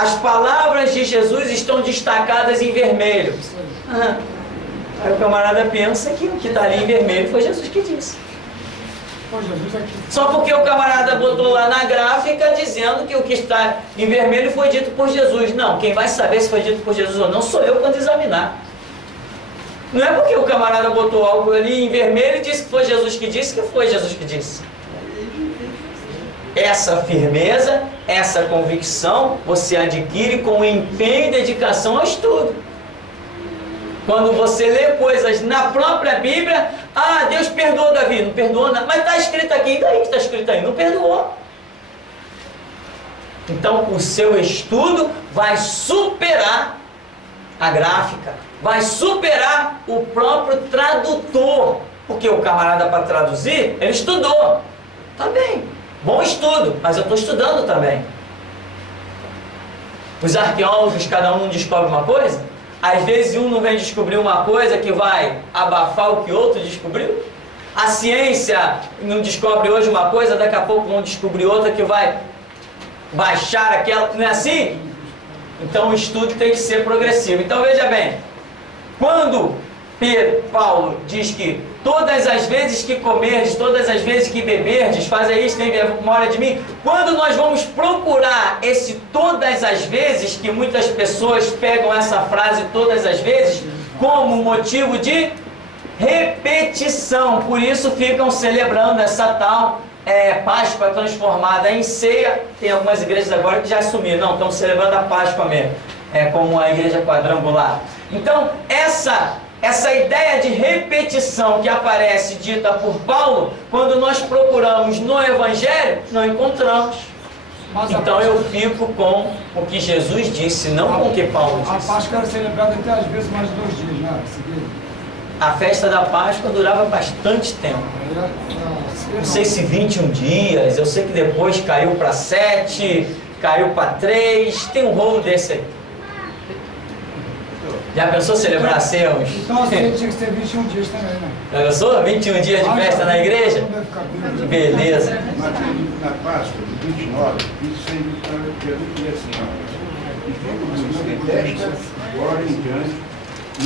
As palavras de Jesus estão destacadas em vermelho. Isso aí. Ah, aí o camarada pensa que o que está ali em vermelho foi Jesus que disse. Pô, Jesus aqui. Só porque o camarada botou lá na gráfica dizendo que o que está em vermelho foi dito por Jesus. Não, quem vai saber se foi dito por Jesus ou não sou eu quando examinar. Não é porque o camarada botou algo ali em vermelho e disse que foi Jesus que disse que foi Jesus que disse. Essa firmeza, essa convicção, você adquire com empenho e dedicação ao estudo. Quando você lê coisas na própria Bíblia, ah, Deus perdoou Davi, não perdoou nada, mas está escrito aqui, e daí que está escrito aí? Não perdoou. Então o seu estudo vai superar a gráfica, vai superar o próprio tradutor, porque o camarada para traduzir, ele estudou, tá bem, bom estudo, mas eu estou estudando também. Os arqueólogos, cada um descobre uma coisa, às vezes um não vem descobrir uma coisa que vai abafar o que outro descobriu. A ciência não descobre hoje uma coisa, daqui a pouco vão descobrir outra que vai baixar aquela, não é assim? Então o estudo tem que ser progressivo. Então veja bem, quando Paulo diz que todas as vezes que comerdes, todas as vezes que beberdes, fazei isso, tem memória de mim. Quando nós vamos procurar esse todas as vezes, que muitas pessoas pegam essa frase todas as vezes como motivo de repetição, por isso ficam celebrando essa tal Páscoa transformada em ceia. Tem algumas igrejas agora que já assumiram, não, estão celebrando a Páscoa mesmo, como a igreja quadrangular. Então essa ideia de repetição que aparece dita por Paulo, quando nós procuramos no Evangelho, não encontramos. Então eu fico com o que Jesus disse, não com o que Paulo disse. A Páscoa era celebrada até às vezes mais de 2 dias, né? A festa da Páscoa durava bastante tempo. Não sei se 21 dias, eu sei que depois caiu para 7, caiu para 3, tem um rolo desse aí. Já pensou celebrar a ceia uns? Então a ceia tinha que ser 21 dias também, né? Já pensou? 21 dias de festa na igreja? Que beleza. Na Páscoa, de 29, 26, Jesus diz assim, ó, e fico vos que desta hora em diante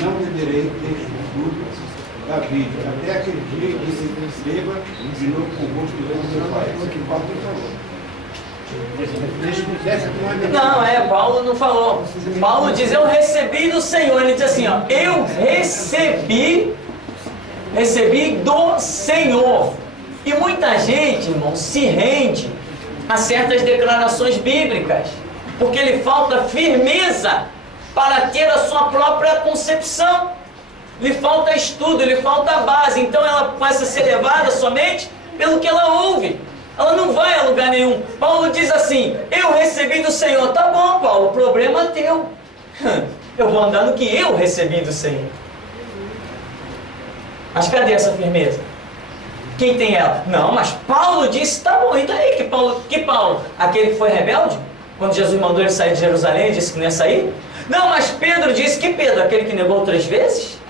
não beberei deste fruto da vida, até aquele dia em que se beba de novo com o gosto do meu Pai. Foi o que Paulo falou. Não, Paulo não falou. Paulo diz, eu recebi do Senhor. Ele diz assim, ó, eu recebi do Senhor. E muita gente, irmão, se rende a certas declarações bíblicas, porque lhe falta firmeza para ter a sua própria concepção. Lhe falta estudo, lhe falta base. Então ela começa a ser levada somente pelo que ela ouve. Ela não vai a lugar nenhum. Paulo diz assim, eu recebi do Senhor. Tá bom, Paulo, o problema é teu. Eu vou andar no que eu recebi do Senhor. Mas cadê essa firmeza? Quem tem ela? Não, mas Paulo disse, tá bom, e daí que Paulo? Aquele que foi rebelde? Quando Jesus mandou ele sair de Jerusalém, ele disse que não ia sair? Não, mas Pedro disse que Pedro, aquele que negou 3 vezes?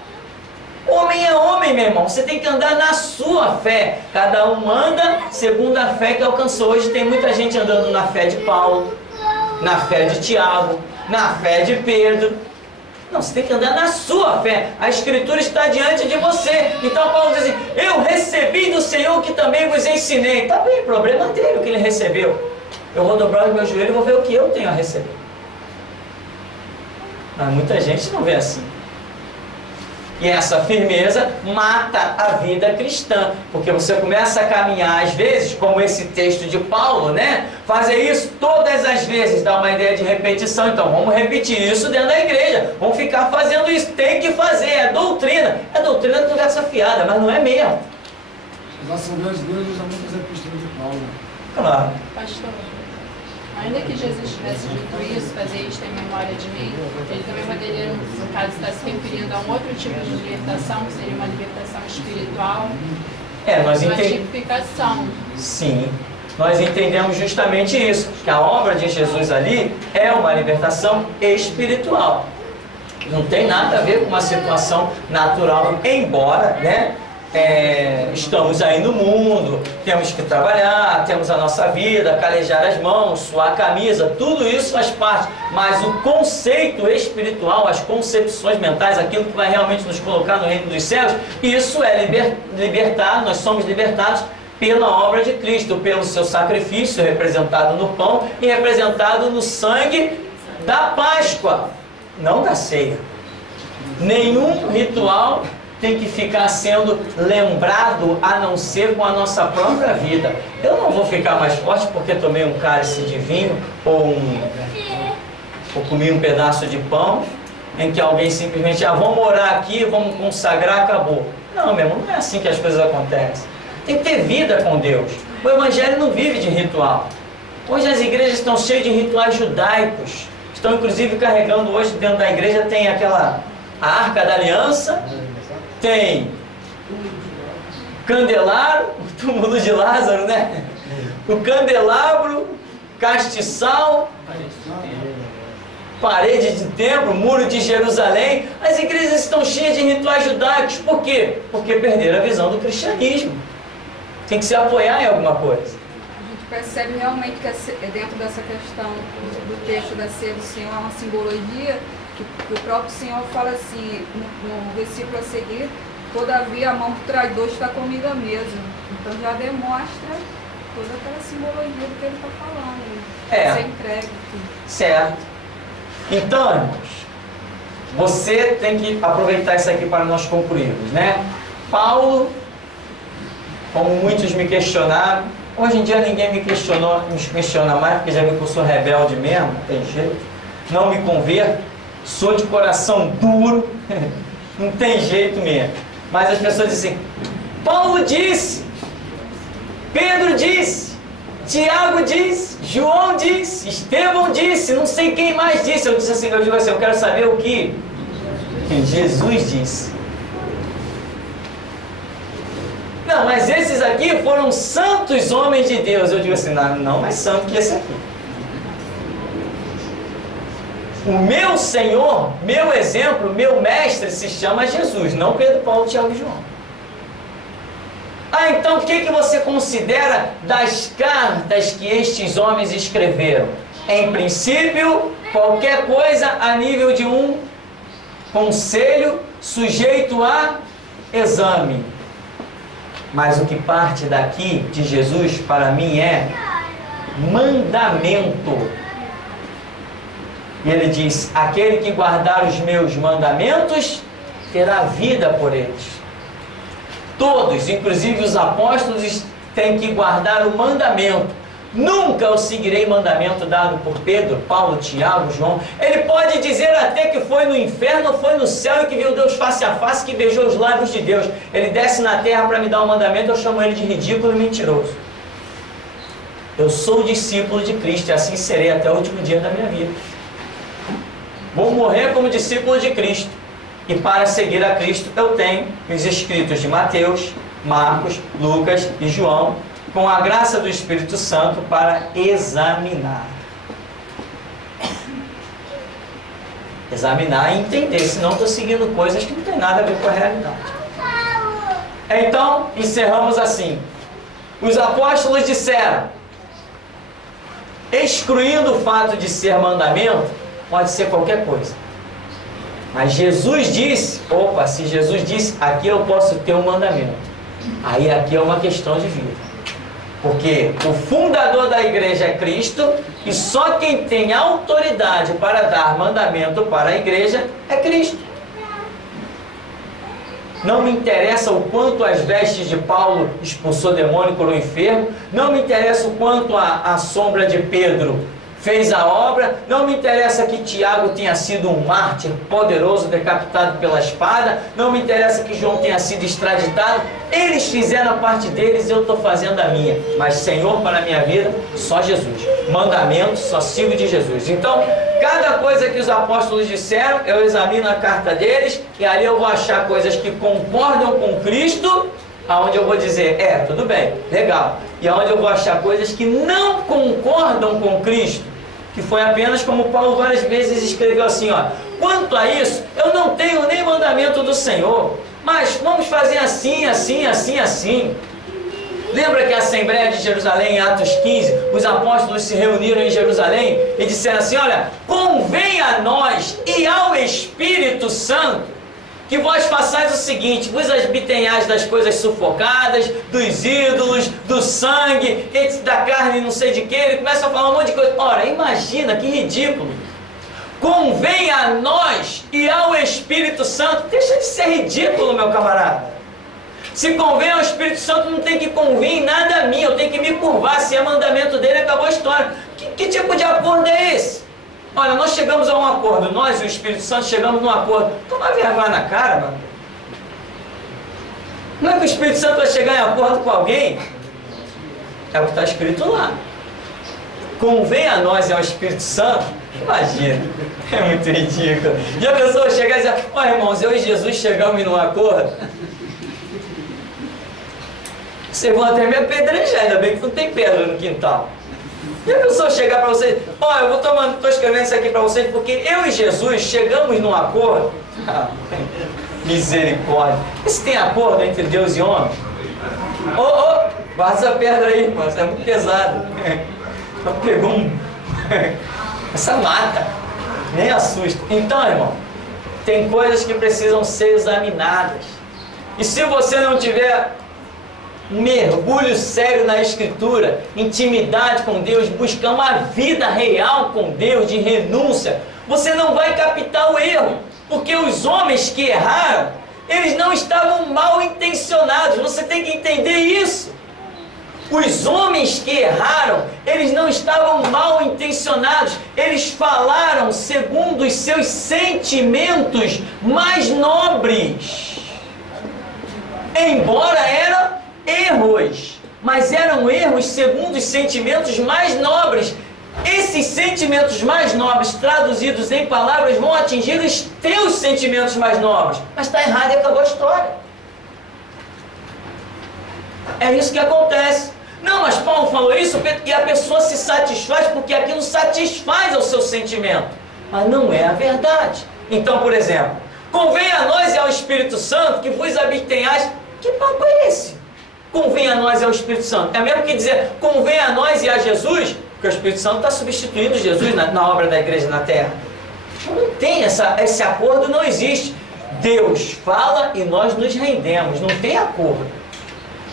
Homem é homem, meu irmão. Você tem que andar na sua fé. Cada um anda segundo a fé que alcançou. Hoje tem muita gente andando na fé de Paulo, na fé de Tiago, na fé de Pedro. Não, você tem que andar na sua fé. A Escritura está diante de você. Então Paulo diz assim, eu recebi do Senhor que também vos ensinei. Tá bem, problema dele o que ele recebeu. Eu vou dobrar o meu joelho e vou ver o que eu tenho a receber. Mas muita gente não vê assim. E essa firmeza mata a vida cristã, porque você começa a caminhar, às vezes, como esse texto de Paulo, né? Fazer isso todas as vezes, dá uma ideia de repetição. Então, vamos repetir isso dentro da igreja, vamos ficar fazendo isso, tem que fazer, é doutrina. É doutrina de conversa fiada, mas não é mesmo. As Assembleias de Deus usam muitas epístolas de Paulo. Claro. Pastor, ainda que Jesus tivesse dito isso, fazer isto em memória de mim, ele também poderia, no caso, estar se referindo a um outro tipo de libertação, que seria uma libertação espiritual, Nós uma entendemos. tipificação. Sim, nós entendemos justamente isso, que a obra de Jesus ali é uma libertação espiritual. Não tem nada a ver com uma situação natural, embora, né, estamos aí no mundo, temos que trabalhar, temos a nossa vida, calejar as mãos, suar a camisa, tudo isso faz parte, mas o conceito espiritual, as concepções mentais, aquilo que vai realmente nos colocar no reino dos céus, isso é libertar, nós somos libertados pela obra de Cristo, pelo seu sacrifício representado no pão e representado no sangue da Páscoa, não da ceia. Nenhum ritual tem que ficar sendo lembrado a não ser com a nossa própria vida. Eu não vou ficar mais forte porque tomei um cálice de vinho ou comi um pedaço de pão, em que alguém simplesmente, vamos orar aqui, vamos consagrar, acabou. Não, meu irmão, não é assim que as coisas acontecem. Tem que ter vida com Deus. O Evangelho não vive de ritual. Hoje as igrejas estão cheias de rituais judaicos. Estão inclusive carregando hoje dentro da igreja, tem a Arca da Aliança, tem candelabro, o túmulo de Lázaro, né? O candelabro, castiçal, parede de templo, muro de Jerusalém. As igrejas estão cheias de rituais judaicos. Por quê? Porque perderam a visão do cristianismo. Tem que se apoiar em alguma coisa. A gente percebe realmente que dentro dessa questão do texto da ceia do Senhor, é uma simbologia que o próprio Senhor fala assim, no versículo a seguir: todavia a mão do traidor está comigo à mesa. Então já demonstra toda aquela simbologia do que ele está falando. Ser entregue. Certo. Então, irmãos, você tem que aproveitar isso aqui para nós concluirmos, né? Paulo, como muitos me questionaram, hoje em dia ninguém me questiona mais, porque já viu que eu sou rebelde mesmo, não tem jeito, não me converto, sou de coração duro, não tem jeito mesmo. Mas as pessoas dizem, Paulo disse, Pedro disse, Tiago disse, João disse, Estevão disse, não sei quem mais disse. Eu digo assim, eu quero saber o que Jesus disse. Não, mas esses aqui foram santos homens de Deus. Eu digo assim, não mais santo que esse aqui. O meu Senhor, meu exemplo, meu mestre se chama Jesus, não Pedro, Paulo, Tiago e João. Então o que você considera das cartas que estes homens escreveram? Em princípio, qualquer coisa a nível de um conselho sujeito a exame. Mas o que parte daqui de Jesus para mim é mandamento. E ele diz, aquele que guardar os meus mandamentos terá vida por eles. Todos, inclusive os apóstolos, têm que guardar o mandamento. Nunca eu seguirei mandamento dado por Pedro, Paulo, Tiago, João. Ele pode dizer até que foi no inferno, foi no céu e que viu Deus face a face, que beijou os lábios de Deus. Ele desce na terra para me dar um mandamento, eu chamo ele de ridículo e mentiroso. Eu sou discípulo de Cristo e assim serei até o último dia da minha vida. Vou morrer como discípulo de Cristo. E para seguir a Cristo eu tenho os escritos de Mateus, Marcos, Lucas e João, com a graça do Espírito Santo para examinar. Examinar e entender, senão estou seguindo coisas que não tem nada a ver com a realidade. Então, encerramos assim. Os apóstolos disseram, excluindo o fato de ser mandamento, pode ser qualquer coisa. Mas Jesus disse, opa, se Jesus disse, aqui eu posso ter um mandamento. Aí aqui é uma questão de vida. Porque o fundador da igreja é Cristo e só quem tem autoridade para dar mandamento para a igreja é Cristo. Não me interessa o quanto as vestes de Paulo expulsou demônio e curou enfermo. Não me interessa o quanto a sombra de Pedro fez a obra. Não me interessa que Tiago tenha sido um mártir poderoso, decapitado pela espada. Não me interessa que João tenha sido extraditado. Eles fizeram a parte deles e eu estou fazendo a minha. Mas Senhor para a minha vida, só Jesus. Mandamento, só sigo de Jesus. Então, cada coisa que os apóstolos disseram, eu examino a carta deles e ali eu vou achar coisas que concordam com Cristo, aonde eu vou dizer, tudo bem, legal. E aonde eu vou achar coisas que não concordam com Cristo, que foi apenas como Paulo várias vezes escreveu assim, quanto a isso, eu não tenho nem mandamento do Senhor, mas vamos fazer assim, assim, assim, assim. Lembra que a Assembleia de Jerusalém, em Atos 15, os apóstolos se reuniram em Jerusalém e disseram assim: olha, convém a nós e ao Espírito Santo que vós façais o seguinte: vos abstenhais das coisas sufocadas, dos ídolos, do sangue, da carne não sei de que. Ele começa a falar um monte de coisa. Ora, imagina que ridículo. Convém a nós e ao Espírito Santo. Deixa de ser ridículo, meu camarada. Se convém ao Espírito Santo, não tem que convir nada a mim, eu tenho que me curvar. Se é mandamento dele, acabou a história. Que tipo de acordo é esse? Olha, nós chegamos a um acordo, nós e o Espírito Santo chegamos num acordo. Toma vergonha na cara, mano. Não é que o Espírito Santo vai chegar em acordo com alguém? É o que está escrito lá. Convém a nós e ao Espírito Santo. Imagina, é muito ridículo. E a pessoa chegar e dizer: ó, irmãos, eu e Jesus chegamos num acordo. Vocês vão até me apedrejar, ainda bem que não tem pedra no quintal. E a pessoa chegar para vocês: ó, eu estou escrevendo isso aqui para vocês porque eu e Jesus chegamos num acordo. Misericórdia. Esse tem acordo entre Deus e homem? Guarda essa pedra aí, irmão, isso é muito pesado. Pegou essa mata, nem assusta. Então, irmão, tem coisas que precisam ser examinadas. E se você não tiver mergulho sério na Escritura, intimidade com Deus, buscar uma vida real com Deus, de renúncia, você não vai captar o erro, porque os homens que erraram, eles não estavam mal intencionados. Você tem que entender isso. Os homens que erraram, eles não estavam mal intencionados, eles falaram segundo os seus sentimentos mais nobres, embora eram erros, mas eram erros segundo os sentimentos mais nobres. Esses sentimentos mais nobres, traduzidos em palavras, vão atingir os teus sentimentos mais nobres. Mas está errado e acabou a história. É isso que acontece. Não, mas Paulo falou isso e a pessoa se satisfaz porque aquilo satisfaz ao seu sentimento. Mas não é a verdade. Então, por exemplo, convém a nós e ao Espírito Santo que vos abstenhais. Que papo é esse? Convém a nós e ao Espírito Santo. É mesmo que dizer convém a nós e a Jesus, porque o Espírito Santo está substituindo Jesus na obra da igreja na terra. Não tem esse acordo, não existe. Deus fala e nós nos rendemos, não tem acordo.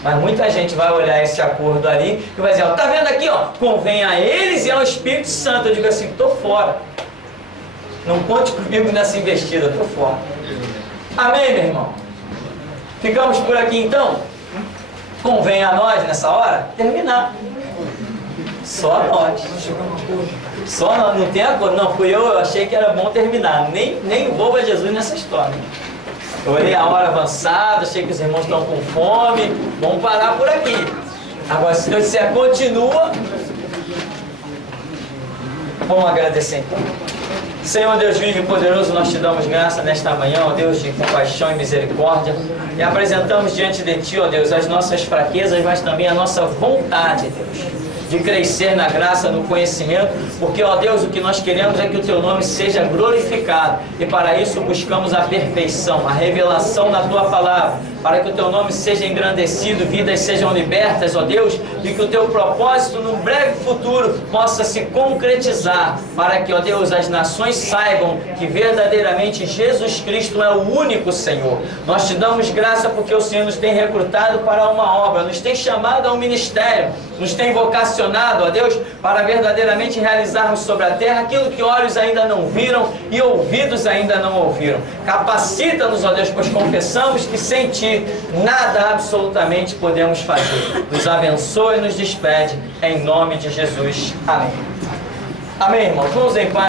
Mas muita gente vai olhar esse acordo ali e vai dizer: ó, tá vendo aqui, ó, convém a eles e ao Espírito Santo. Eu digo assim: estou fora. Não conte comigo nessa investida, estou fora. Amém, meu irmão? Ficamos por aqui então? Convém a nós nessa hora terminar. Só nós. Só nós, não tem acordo. Não, fui eu achei que era bom terminar. Nem envolva Jesus nessa história. Eu olhei a hora avançada, achei que os irmãos estão com fome. Vamos parar por aqui. Agora, se eu disser continua, vamos agradecer então. Senhor Deus vivo e poderoso, nós te damos graça nesta manhã, ó Deus de compaixão e misericórdia, e apresentamos diante de Ti, ó Deus, as nossas fraquezas, mas também a nossa vontade, Deus, de crescer na graça, no conhecimento, porque, ó Deus, o que nós queremos é que o Teu nome seja glorificado, e para isso buscamos a perfeição, a revelação da Tua palavra, para que o Teu nome seja engrandecido, vidas sejam libertas, ó Deus, e que o Teu propósito, num breve futuro, possa se concretizar, para que, ó Deus, as nações saibam que verdadeiramente Jesus Cristo é o único Senhor. Nós te damos graça porque o Senhor nos tem recrutado para uma obra, nos tem chamado a um ministério, nos tem vocacionado, ó Deus, para verdadeiramente realizarmos sobre a terra aquilo que olhos ainda não viram e ouvidos ainda não ouviram. Capacita-nos, ó Deus, pois confessamos que sem Ti nada absolutamente podemos fazer. Nos abençoe e nos despede, em nome de Jesus. Amém. Amém, irmãos. Vamos em paz.